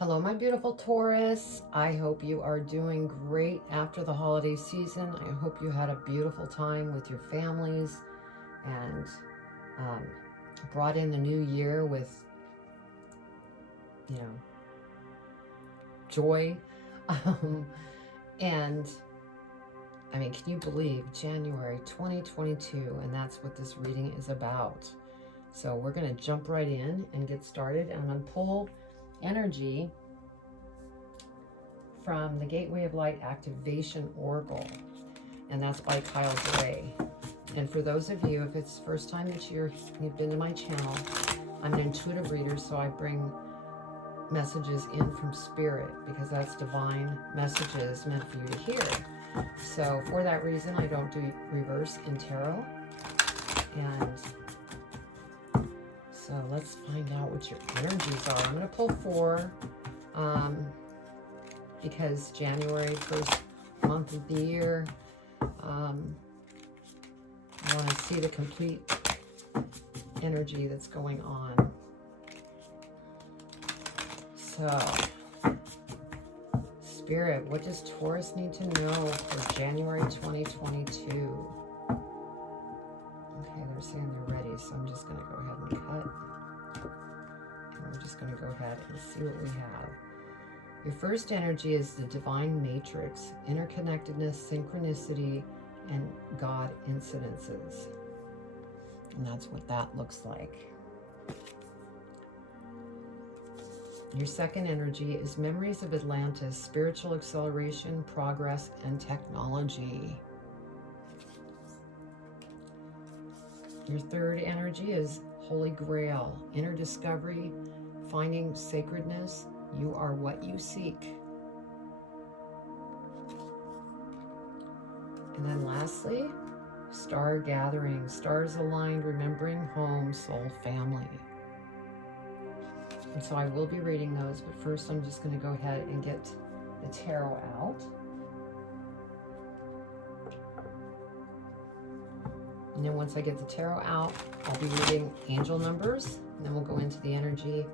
Hello, my beautiful Taurus. I hope you are doing great after the holiday season. I hope you had a beautiful time with your families and brought in the new year with, joy. And I mean, can you believe January 2022? And that's what this reading is about. So we're going to jump right in and get started. And I'm going to pull energy from the Gateway of Light Activation Oracle, and that's by Kyle Gray. And for those of you, if it's the first time that you've been to my channel, I'm an intuitive reader, so I bring messages in from spirit because that's divine messages meant for you to hear. So for that reason, I don't do reverse in tarot. And so let's find out what your energies are. I'm going to pull 4 because January, first month of the year, I want to see the complete energy that's going on. So, Spirit, what does Taurus need to know for January 2022? Okay, they're saying they're ready, so I'm just going to go ahead and cut. And we're just going to go ahead and see what we have. Your first energy is the divine matrix, interconnectedness, synchronicity, and God incidences. And that's what that looks like. Your second energy is memories of Atlantis, spiritual acceleration, progress, and technology. Your third energy is Holy Grail, inner discovery, finding sacredness. You are what you seek. And then lastly, star gathering, stars aligned, remembering home, soul, family. And so I will be reading those, but first I'm just going to go ahead and get the tarot out. And then once I get the tarot out, I'll be reading angel numbers, and then we'll go into the energy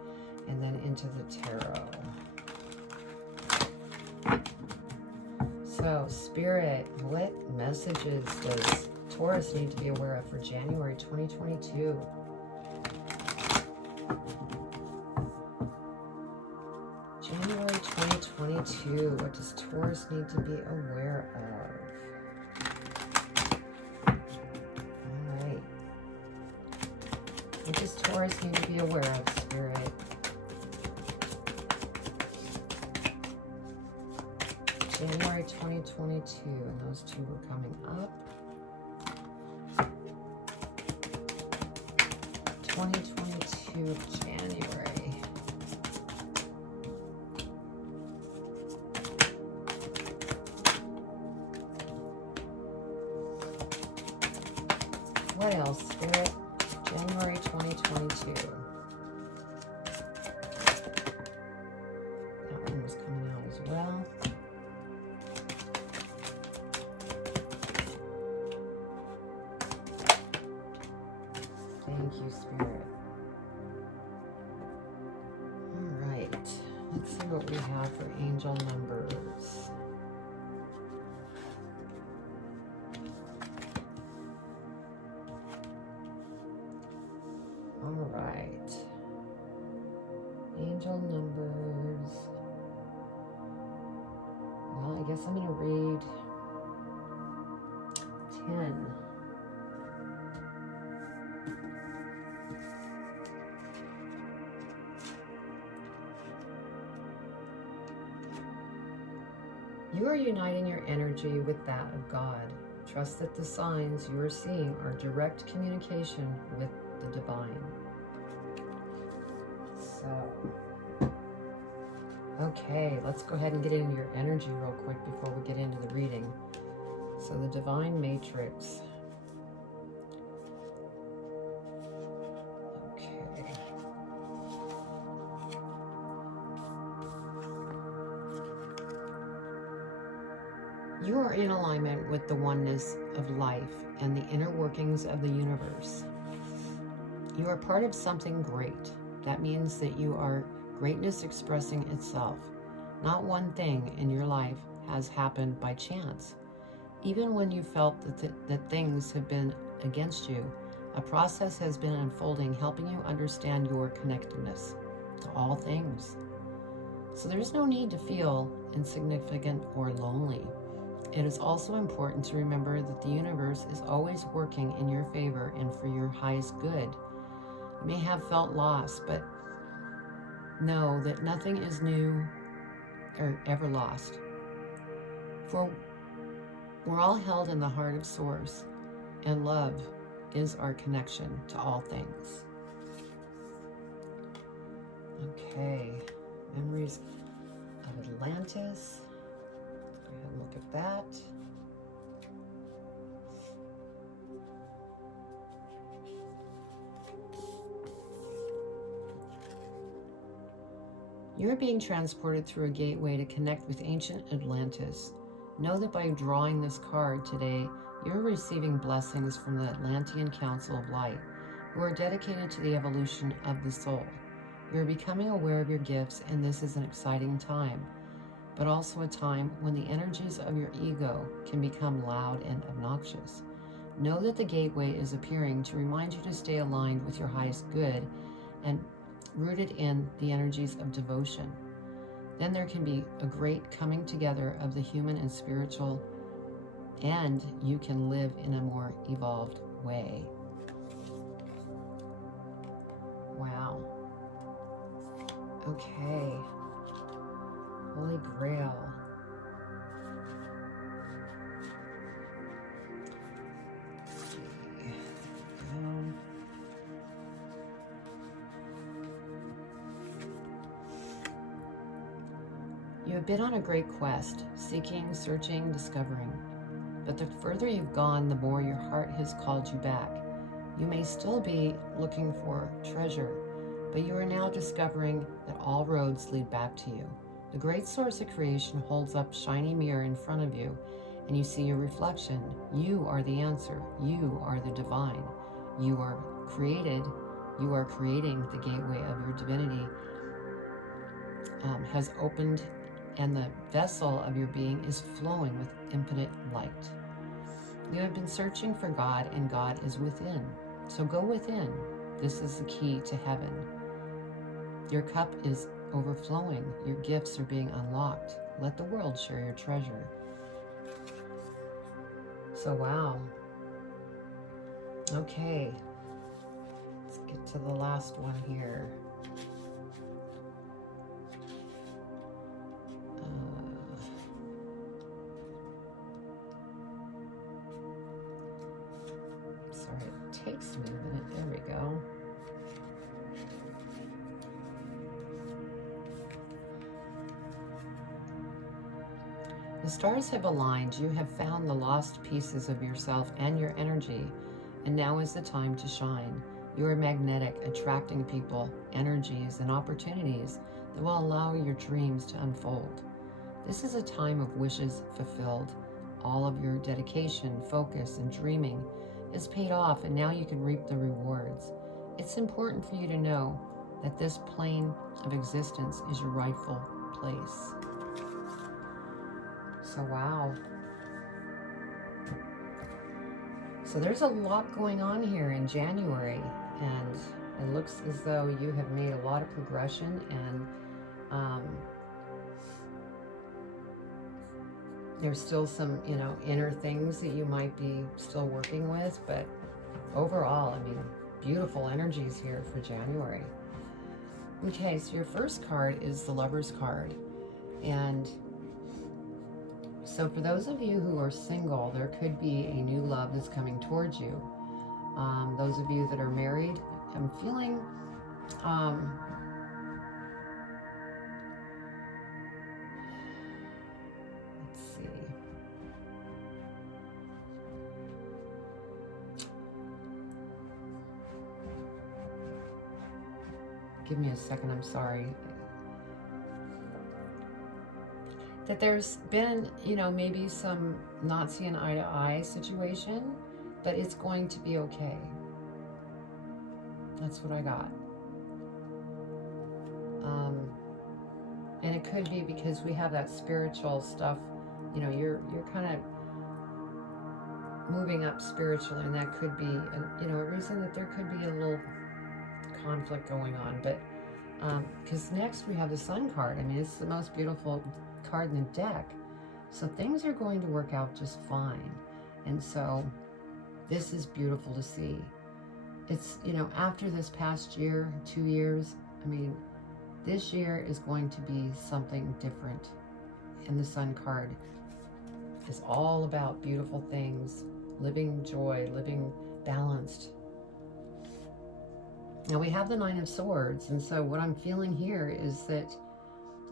and then into the tarot. So, Spirit, what messages does Taurus need to be aware of for January 2022? January 2022, what does Taurus need to be aware of? All right. What does Taurus need to be aware of, Spirit? January 2022, and those two were coming up. 2022 January. What else, Spirit? January 2022. That one was coming out as well. Thank you, Spirit. All right. Let's see what we have for angel numbers. All right. Angel numbers. Well, I guess I'm going to read 10. You are uniting your energy with that of God. Trust that the signs you are seeing are direct communication with the divine. So, okay, let's go ahead and get into your energy real quick before we get into the reading. So the divine matrix. Okay. You are in alignment with the oneness of life and the inner workings of the universe. You are part of something great. That means that you are greatness expressing itself. Not one thing in your life has happened by chance. Even when you felt that things have been against you, a process has been unfolding, helping you understand your connectedness to all things. So there's no need to feel insignificant or lonely. It is also important to remember that the universe is always working in your favor and for your highest good. You may have felt lost, but know that nothing is new or ever lost. For we're all held in the heart of Source, and love is our connection to all things. Okay, memories of Atlantis. Go ahead and look at that. You are being transported through a gateway to connect with ancient Atlantis. Know that by drawing this card today, you're receiving blessings from the Atlantean Council of Light, who are dedicated to the evolution of the soul. You're becoming aware of your gifts, and this is an exciting time, but also a time when the energies of your ego can become loud and obnoxious. Know that the gateway is appearing to remind you to stay aligned with your highest good and rooted in the energies of devotion. Then there can be a great coming together of the human and spiritual, and you can live in a more evolved way. Wow. Okay. Holy Grail. Let's see. You have been on a great quest, seeking, searching, discovering. But the further you've gone, the more your heart has called you back. You may still be looking for treasure, but you are now discovering that all roads lead back to you. The great source of creation holds up a shiny mirror in front of you, and you see your reflection. You are the answer. You are the divine. You are created. You are creating the gateway of your divinity. Has opened, and the vessel of your being is flowing with infinite light. You have been searching for God, and God is within. So go within. This is the key to heaven. Your cup is overflowing. Your gifts are being unlocked. Let the world share your treasure. So wow. Okay. Let's get to the last one here. Sorry, it takes me a minute. There we go. The stars have aligned. You have found the lost pieces of yourself and your energy, and now is the time to shine. You are magnetic, attracting people, energies, and opportunities that will allow your dreams to unfold. This is a time of wishes fulfilled. All of your dedication, focus, and dreaming is paid off, and now you can reap the rewards. It's important for you to know that this plane of existence is your rightful place. So wow. So there's a lot going on here in January, and it looks as though you have made a lot of progression, and there's still some, inner things that you might be still working with, but overall, I mean, beautiful energies here for January. Okay, so your first card is the Lover's card, and so for those of you who are single, there could be a new love that's coming towards you. Those of you that are married, I'm feeling let's see. Give me a second, I'm sorry. That there's been, maybe some not seeing eye to eye situation, but it's going to be okay. That's what I got. it could be because we have that spiritual stuff. You know, you're kind of moving up spiritually, and that could be, you know, a reason that there could be a little conflict going on. But because next we have the Sun card. I mean, it's the most beautiful card in the deck. So things are going to work out just fine. And so this is beautiful to see. It's, you know, after this past year, 2 years, I mean, this year is going to be something different. And the Sun card is all about beautiful things, living joy, living balanced. Now we have the Nine of Swords, and so what I'm feeling here is that,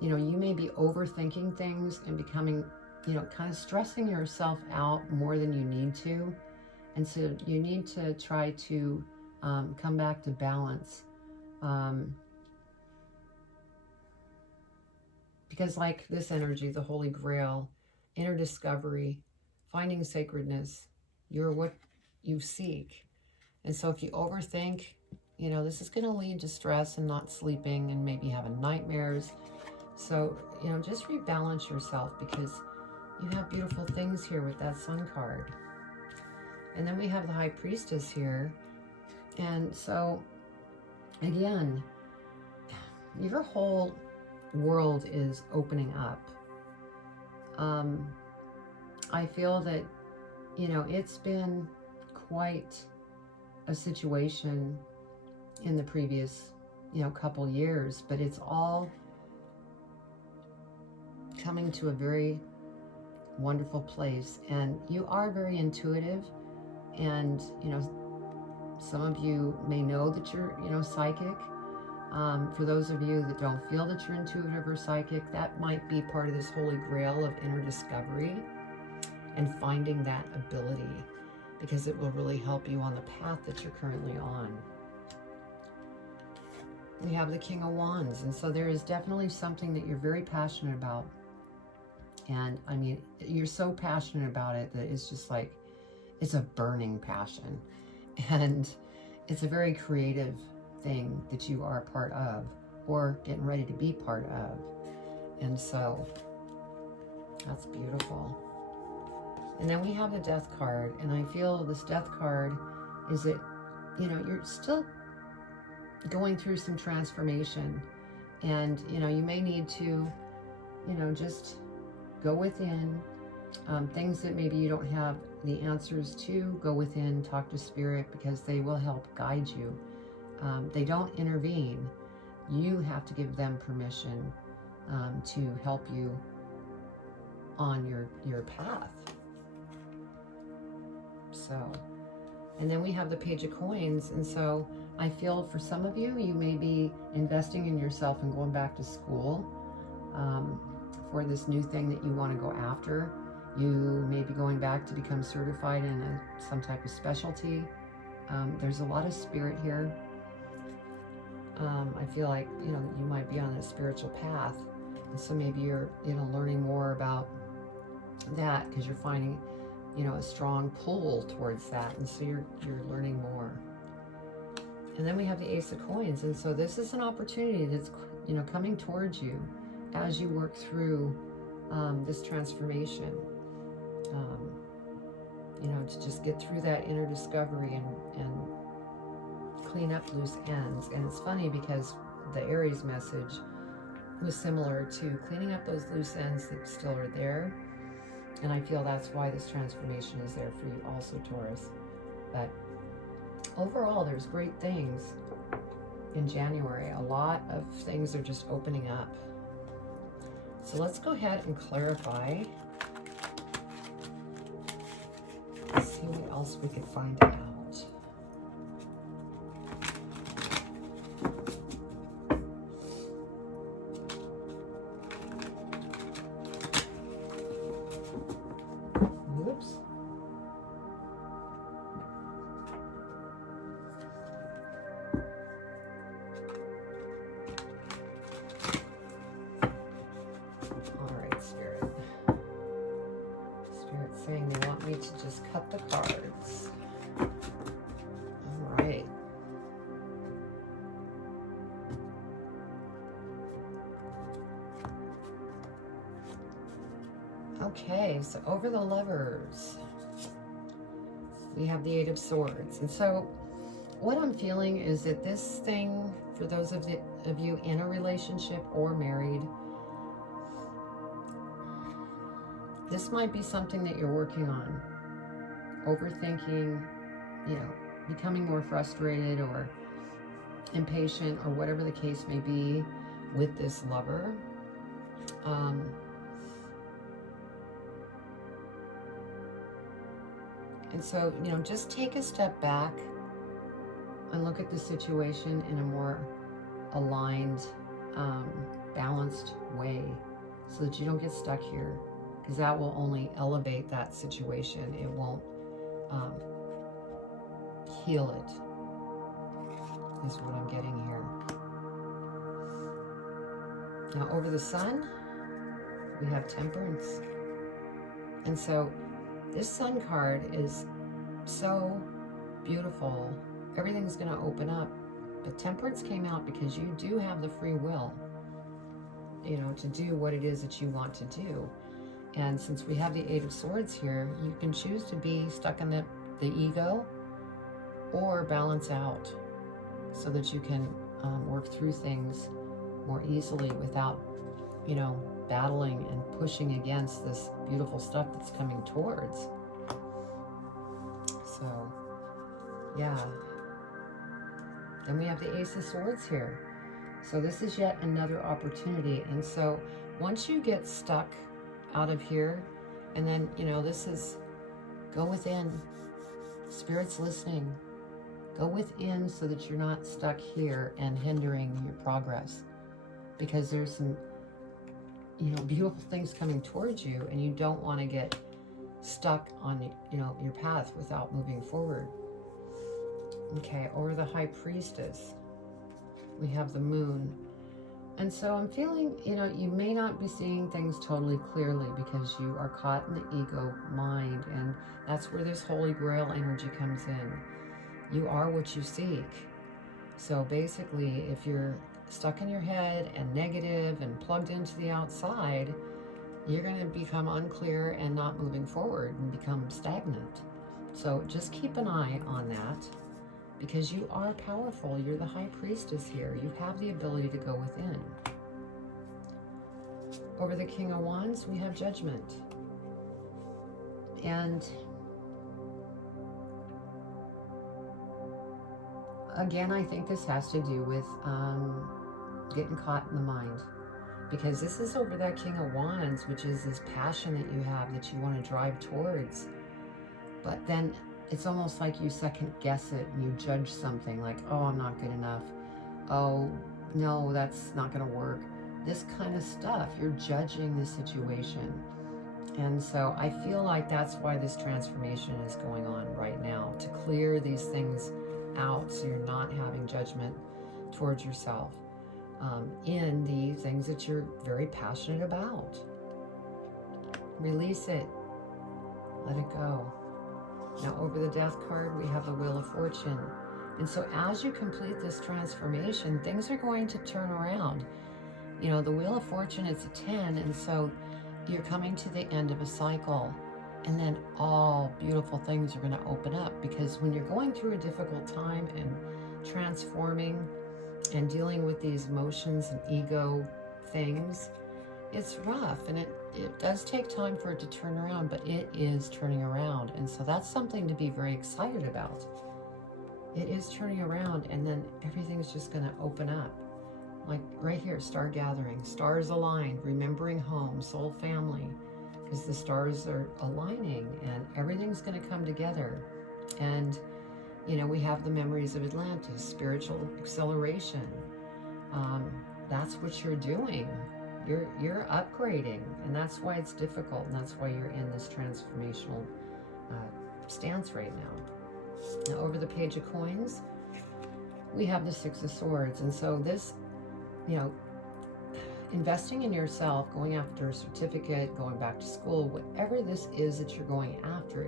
you know, you may be overthinking things and becoming, you know, kind of stressing yourself out more than you need to. And so you need to try to come back to balance. Because like this energy, the Holy Grail, inner discovery, finding sacredness, you're what you seek. And so if you overthink, you know, this is going to lead to stress and not sleeping and maybe having nightmares. So, you know, just rebalance yourself, because you have beautiful things here with that Sun card. And then we have the High Priestess here. And so, again, your whole world is opening up. I feel that, you know, it's been quite a situation in the previous, you know, couple years, but it's all coming to a very wonderful place. And you are very intuitive, and, you know, some of you may know that you're, you know, psychic. For those of you that don't feel that you're intuitive or psychic, that might be part of this Holy Grail of inner discovery and finding that ability, because it will really help you on the path that you're currently on. We have the King of Wands, and so there is definitely something that you're very passionate about. And I mean, you're so passionate about it that it's just like, it's a burning passion. And it's a very creative thing that you are a part of, or getting ready to be part of. And so that's beautiful. And then we have the Death card, and I feel this Death card is that, you know, you're still going through some transformation, and, you know, you may need to, you know, just go within. Things that maybe you don't have the answers to, go within, talk to Spirit, because they will help guide you. They don't intervene. You have to give them permission to help you on your path. So, and then we have the Page of Coins, and so I feel for some of you, you may be investing in yourself and going back to school for this new thing that you want to go after. You may be going back to become certified in some type of specialty. There's a lot of spirit here. I feel like, you know, you might be on a spiritual path. And so maybe you're, you know, learning more about that because you're finding, you know, a strong pull towards that. And so you're learning more. And then we have the Ace of Coins. And so this is an opportunity that's, you know, coming towards you as you work through this transformation. You know, to just get through that inner discovery and clean up loose ends. And it's funny because the Aries message was similar to cleaning up those loose ends that still are there. And I feel that's why this transformation is there for you also, Taurus. But overall, there's great things in January. A lot of things are just opening up. So let's go ahead and clarify. Let's see what else we could find out. Whoops. All right, Spirit. Spirit's saying they want me to just cut the cards. Okay, so over the Lovers, we have the Eight of Swords. And so what I'm feeling is that this thing, for those of you in a relationship or married, this might be something that you're working on. Overthinking, you know, becoming more frustrated or impatient or whatever the case may be with this lover. And so, you know, just take a step back and look at the situation in a more aligned, balanced way so that you don't get stuck here, because that will only elevate that situation. It won't heal it, is what I'm getting here. Now over the Sun, we have Temperance. And so this Sun card is so beautiful. Everything's going to open up. But Temperance came out because you do have the free will, you know, to do what it is that you want to do. And since we have the Eight of Swords here, you can choose to be stuck in the ego or balance out so that you can work through things more easily without, you know, battling and pushing against this beautiful stuff that's coming towards. So, yeah. Then we have the Ace of Swords here. So this is yet another opportunity. And so once you get stuck out of here, and then, you know, this is go within. Spirit's listening. Go within so that you're not stuck here and hindering your progress. Because there's some, you know, beautiful things coming towards you, and you don't want to get stuck on, you know, your path without moving forward. Okay, over the High Priestess, we have the Moon. And so I'm feeling, you know, you may not be seeing things totally clearly because you are caught in the ego mind, and that's where this Holy Grail energy comes in. You are what you seek. So basically, if you're stuck in your head and negative and plugged into the outside, you're going to become unclear and not moving forward and become stagnant. So just keep an eye on that, because you are powerful. You're the High Priestess here. You have the ability to go within. Over the King of Wands, we have Judgment. And again, I think this has to do with getting caught in the mind, because this is over that King of Wands, which is this passion that you have that you want to drive towards. But then it's almost like you second guess it and you judge something like, oh, I'm not good enough. Oh, no, that's not going to work. This kind of stuff, you're judging the situation. And so I feel like that's why this transformation is going on right now, to clear these things out so you're not having judgment towards yourself in the things that you're very passionate about. Release it. Let it go. Now over the Death card, we have the Wheel of Fortune. And so as you complete this transformation, things are going to turn around. You know, the Wheel of Fortune is a 10, and so you're coming to the end of a cycle. And then all beautiful things are going to open up, because when you're going through a difficult time and transforming and dealing with these emotions and ego things, it's rough, and it does take time for it to turn around, but it is turning around. And so that's something to be very excited about. It is turning around, and then everything's just going to open up. Like right here, star gathering, stars aligned, remembering home, soul family, because the stars are aligning and everything's going to come together. And, you know, we have the memories of Atlantis, spiritual acceleration. That's what you're doing. You're upgrading, and that's why it's difficult, and that's why you're in this transformational stance right now. Now over the Page of Coins, we have the Six of Swords. And so this, you know, investing in yourself, going after a certificate, going back to school, whatever this is that you're going after,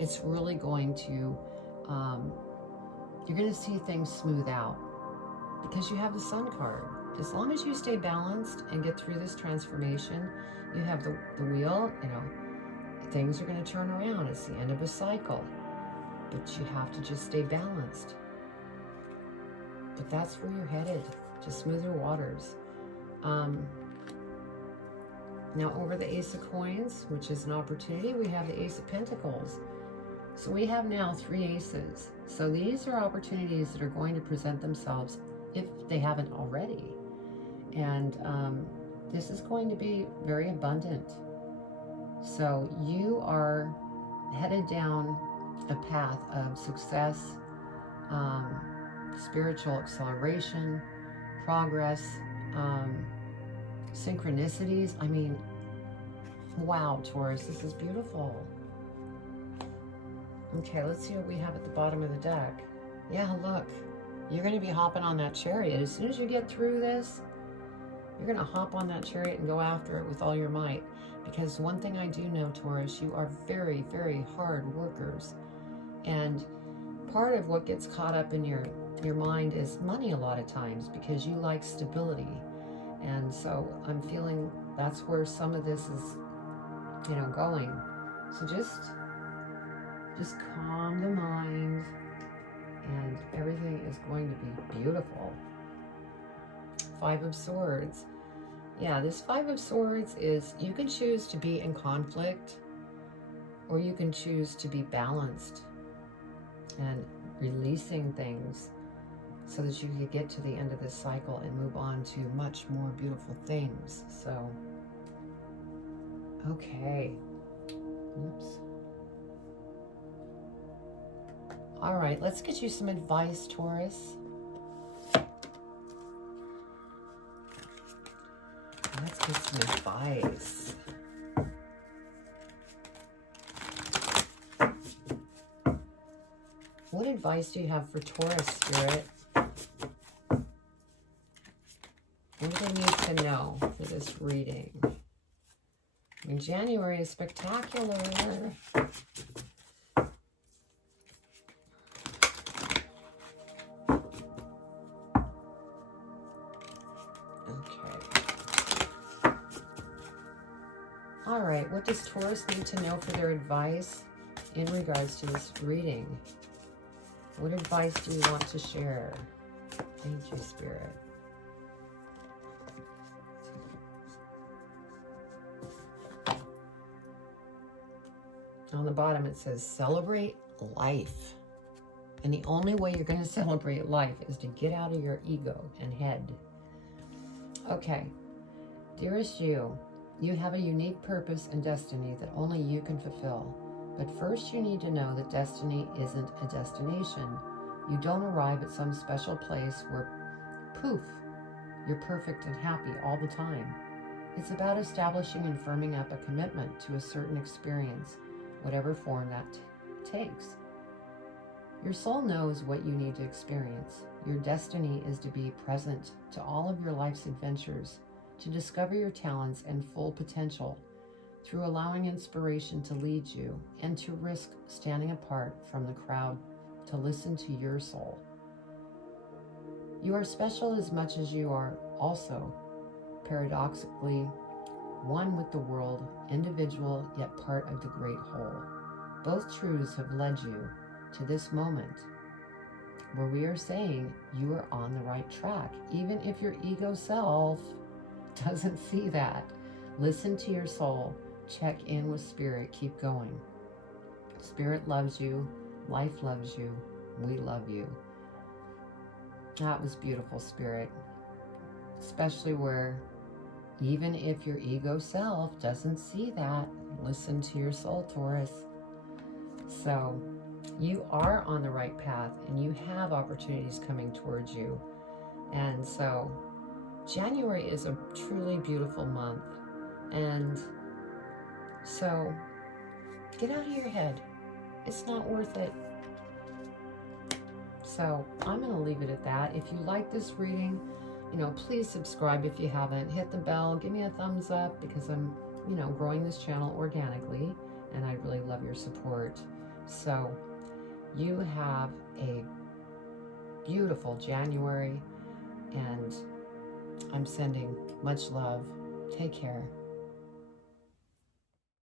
it's really going to, you're going to see things smooth out because you have the Sun card. as long as you stay balanced and get through this transformation, you have the wheel, you know, things are going to turn around. It's the end of a cycle. But you have to just stay balanced. But that's where you're headed, to smoother waters. Now over the Ace of Coins, which is an opportunity, we have the Ace of Pentacles. So we have now 3 aces. So these are opportunities that are going to present themselves if they haven't already. And this is going to be very abundant. So you are headed down a path of success, spiritual acceleration, progress, synchronicities. I mean, wow, Taurus, this is beautiful. Okay, let's see what we have at the bottom of the deck. Yeah, look, you're going to be hopping on that chariot. As soon as you get through this, you're going to hop on that chariot and go after it with all your might. Because one thing I do know, Taurus, you are very, very hard workers. And part of what gets caught up in your mind is money a lot of times, because you like stability. And so I'm feeling that's where some of this is, you know, going. So just calm the mind, and everything is going to be beautiful. 5 of Swords. Yeah, this 5 of Swords is, you can choose to be in conflict, or you can choose to be balanced and releasing things so that you can get to the end of this cycle and move on to much more beautiful things. So, okay. Oops. All right, let's get you some advice, Taurus. Let's get some advice. What advice do you have for Taurus, Spirit? What do they need to know for this reading? I mean, January is spectacular. All right, what does Taurus need to know for their advice in regards to this reading? What advice do you want to share? Thank you, Spirit. On the bottom it says, celebrate life. And the only way you're going to celebrate life is to get out of your ego and head. Okay, dearest you have a unique purpose and destiny that only you can fulfill. But first you need to know that destiny isn't a destination. You don't arrive at some special place where, poof, you're perfect and happy all the time. It's about establishing and firming up a commitment to a certain experience, whatever form that takes. Your soul knows what you need to experience. Your destiny is to be present to all of your life's adventures, to discover your talents and full potential through allowing inspiration to lead you, and to risk standing apart from the crowd to listen to your soul. You are special as much as you are also, paradoxically, one with the world, individual yet part of the great whole. Both truths have led you to this moment where we are saying you are on the right track, even if your ego self doesn't see that. Listen to your soul, check in with Spirit, keep going. Spirit loves you, life loves you, we love you. That was beautiful, Spirit. Especially where even if your ego self doesn't see that, listen to your soul, Taurus. So you are on the right path and you have opportunities coming towards you. And so January is a truly beautiful month. And so get out of your head. It's not worth it. So I'm going to leave it at that. If you like this reading, please subscribe if you haven't. Hit the bell. Give me a thumbs up, because I'm, growing this channel organically, and I really love your support. So you have a beautiful January, and I'm sending much love. Take care.